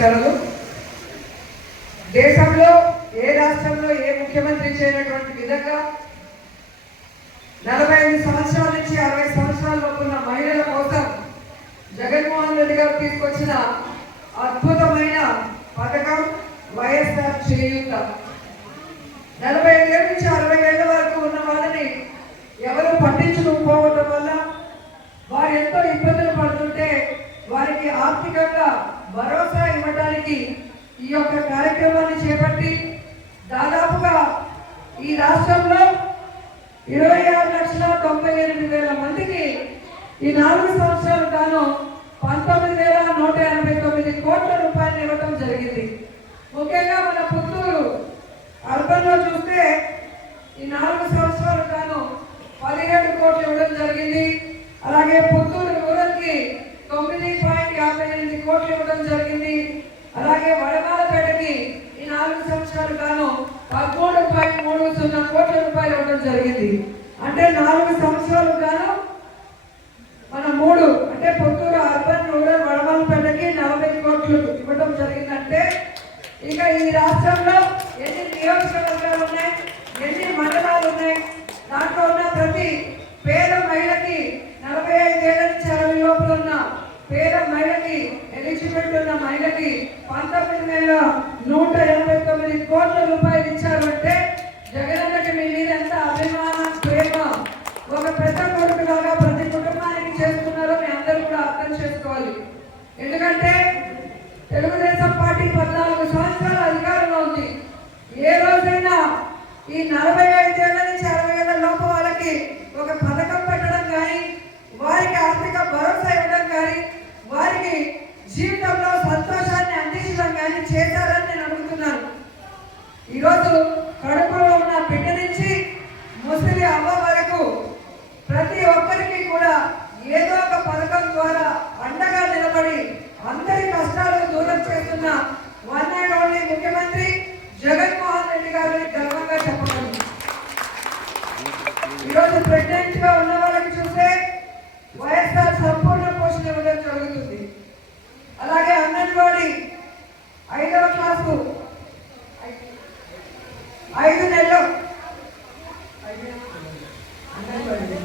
నమస్కారాలు. దేశంలో ఏ రాష్ట్రంలో ఏ ముఖ్యమంత్రి చేయనటువంటి విధంగా 45 సంవత్సరాల నుంచి 60 సంవత్సరాల లోపున్న మహిళల కోసం జగన్మోహన్ రెడ్డి గారు తీసుకొచ్చిన అద్భుతమైన పథకం వైఎస్ఆర్ చేయూత. 45 ఏళ్ళ నుంచి 60 ఏళ్ల వరకు ఉన్న వాళ్ళని ఎవరు పట్టించుకోకపోవడం వల్ల వారు ఎంతో ఇబ్బందులు పడుతుంటే వారికి ఆర్థికంగా భరోసా ఇవ్వడానికి ఈ యొక్క కార్యక్రమాన్ని చేపట్టి దాదాపుగా ఈ రాష్ట్రంలో 26,98,000 మందికి ఈ 4 సంవత్సరాలు గాను 19,189 కోట్ల రూపాయలు ఇవ్వడం జరిగింది. ముఖ్యంగా మన పుత్తూరు అర్బన్లో చూస్తే ఈ 4 సంవత్సరాలు గాను 17 కోట్లు ఇవ్వడం జరిగింది. అలాగే పుత్తూరు రూరల్కి 9.58 కోట్లు ఇవ్వడం జరిగింది. అలాగే వడమాలపేటకి ఈ 4 సంవత్సరాలు గాను 13.30 కోట్ల రూపాయలు ఇవ్వడం జరిగింది. అంటే 4 సంవత్సరాలు గాను మన 3 అంటే పుత్తూరు అర్బన్ రూరల్ వడమాలపేటకి 40 కోట్లు ఇవ్వడం జరిగిందంటే ఇక ఈ రాష్ట్రంలో ఎన్ని నియోజకవర్గాలు ఉన్నాయి, ఎన్ని మండలాలు ఉన్నాయి, దాంట్లో ఉన్న ప్రతి పేద మహిళకి 45 ఏళ్ల నుంచి 60 లోపల ఉన్న పేద మహిళకి ఎలిజిబిలిటీ ఉన్న మహిళకి 19,189 కోట్ల రూపాయలు ఇచ్చారంటే జగనన్నకి మీ మీద ఎంత అభిమానం, ప్రేమ, ఒక పెద్ద కొడుకు లాగా ప్రతి కుటుంబానికి చేస్తున్నారో మీ అందరూ కూడా అర్థం చేసుకోవాలి. ఎందుకంటే తెలుగుదేశం పార్టీ 14 సంవత్సరాల అధికారంలో ఉంది. ఏ రోజైనా ఈ 45 ఏళ్ల నుంచి 60 ఏళ్ల లోపు వాళ్ళకి ఒక పథకం పెట్టడం కానీ, వారికి ఆర్థిక భరోసా ఇవ్వడం కానీ, వారికి జీవితంలో సంతోషాన్ని అందించడం కానీ చేశారని నేను అడుగుతున్నాను. ఈరోజు కడుపులో ఉన్న బిడ్డ నుంచి ముసలి అమ్మ వరకు ప్రతి ఒక్కరికి కూడా ఏదో ఒక పథకం ద్వారా అండగా నిలబడి అందరి కష్టాలను దూరం చేస్తున్న వన్ అండ్ ఓన్లీ ముఖ్యమంత్రి జగన్మోహన్ రెడ్డి గారిని గర్వంగా చెప్పగలను. ఈరోజు ప్రెగ్నెంట్ గా ఉన్న వాళ్ళకి చూస్తే వైఎస్ఆర్ సంపూర్ణ పోషణ ఇవ్వడం జరుగుతుంది. అలాగే అంగన్వాడీ 5వ క్లాసు 5